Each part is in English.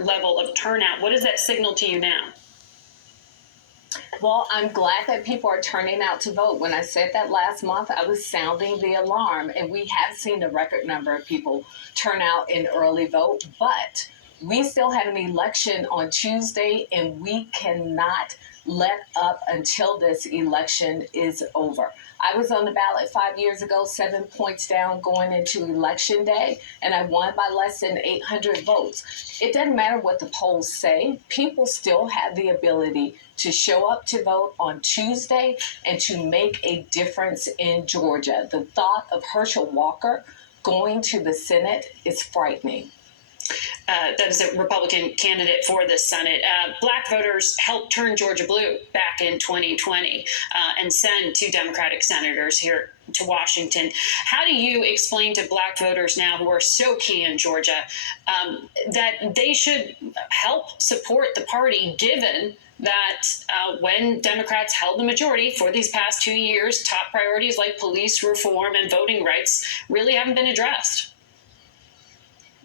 level of turnout. What does that signal to you now? Well, I'm glad that people are turning out to vote. When I said that last month, I was sounding the alarm, and we have seen a record number of people turn out in early vote, but we still have an election on Tuesday, and we cannot let up until this election is over. I was on the ballot 5 years ago, 7 points down going into election day, and I won by less than 800 votes. It doesn't matter what the polls say, people still have the ability to show up to vote on Tuesday and to make a difference in Georgia. The thought of Herschel Walker going to the Senate is frightening. That is a Republican candidate for the Senate. Black voters helped turn Georgia blue back in 2020 and send 2 Democratic senators here to Washington. How do you explain to Black voters now who are so key in Georgia that they should help support the party, given that when Democrats held the majority for these past 2 years, top priorities like police reform and voting rights really haven't been addressed?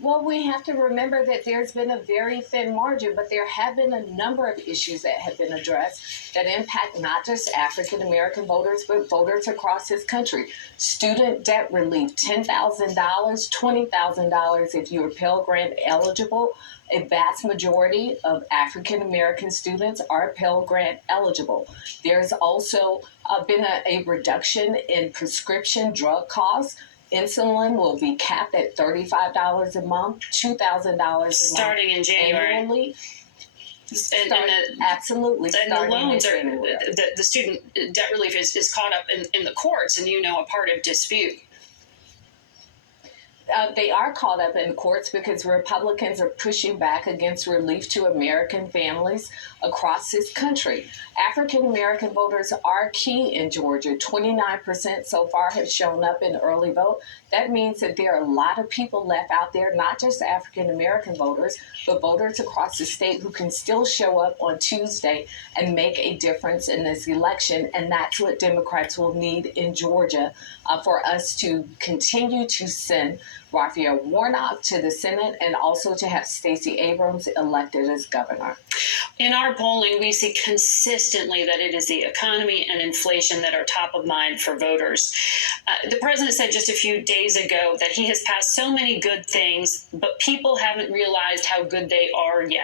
Well, we have to remember that there's been a very thin margin, but there have been a number of issues that have been addressed that impact not just African American voters, but voters across this country. Student debt relief, $10,000, $20,000 if you're Pell Grant eligible. A vast majority of African American students are Pell Grant eligible. There's also been a reduction in prescription drug costs. Insulin will be capped at $35 a month, $2,000 a month. Starting in January. Annually. Absolutely. And the loans are, the student debt relief is caught up in the courts, and a part of dispute. They are caught up in courts because Republicans are pushing back against relief to American families across this country. African American voters are key in Georgia. 29% so far have shown up in early vote. That means that there are a lot of people left out there, not just African American voters, but voters across the state who can still show up on Tuesday and make a difference in this election. And that's what Democrats will need in Georgia for us to continue to send Raphael Warnock to the Senate and also to have Stacey Abrams elected as governor. In our polling, we see consistently that it is the economy and inflation that are top of mind for voters. The president said just a few days ago that he has passed so many good things, but people haven't realized how good they are yet.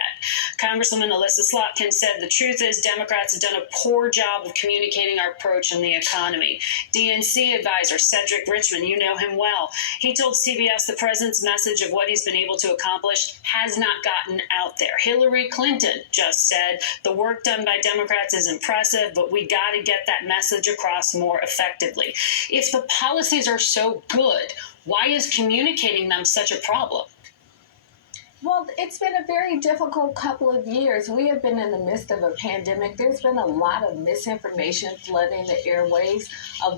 Congresswoman Elissa Slotkin said the truth is Democrats have done a poor job of communicating our approach on the economy. DNC advisor Cedric Richmond, you know him well, he told CBS the president's message of what he's been able to accomplish has not gotten out there. Hillary Clinton just said the work done by Democrats is impressive, but we got to get that message across more effectively. If the policies are so good, why is communicating them such a problem? Well, it's been a very difficult couple of years. We have been in the midst of a pandemic. There's been a lot of misinformation flooding the airwaves.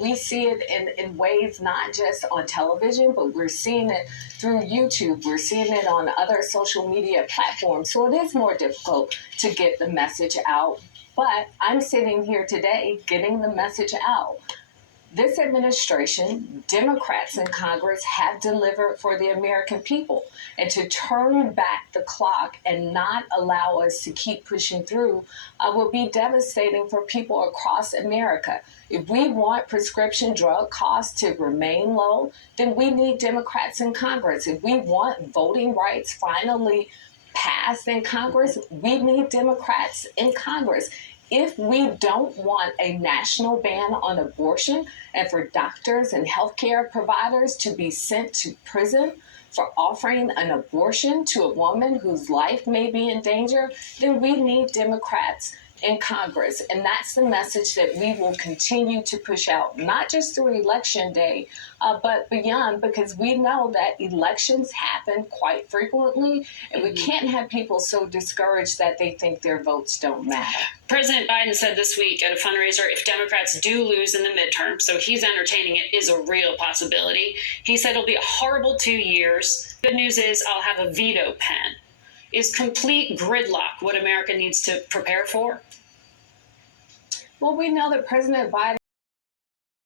We see it in ways not just on television, but we're seeing it through YouTube. We're seeing it on other social media platforms. So it is more difficult to get the message out. But I'm sitting here today getting the message out. This administration, Democrats in Congress, have delivered for the American people. And to turn back the clock and not allow us to keep pushing through will be devastating for people across America. If we want prescription drug costs to remain low, then we need Democrats in Congress. If we want voting rights finally passed in Congress, we need Democrats in Congress. If we don't want a national ban on abortion and for doctors and healthcare providers to be sent to prison for offering an abortion to a woman whose life may be in danger, then we need Democrats in Congress. And that's the message that we will continue to push out, not just through Election Day, but beyond, because we know that elections happen quite frequently, and we can't have people so discouraged that they think their votes don't matter. President Biden said this week at a fundraiser, if Democrats do lose in the midterm, so he's entertaining it, is a real possibility. He said it'll be a horrible 2 years. Good news is I'll have a veto pen. Is complete gridlock what America needs to prepare for? Well, we know that President Biden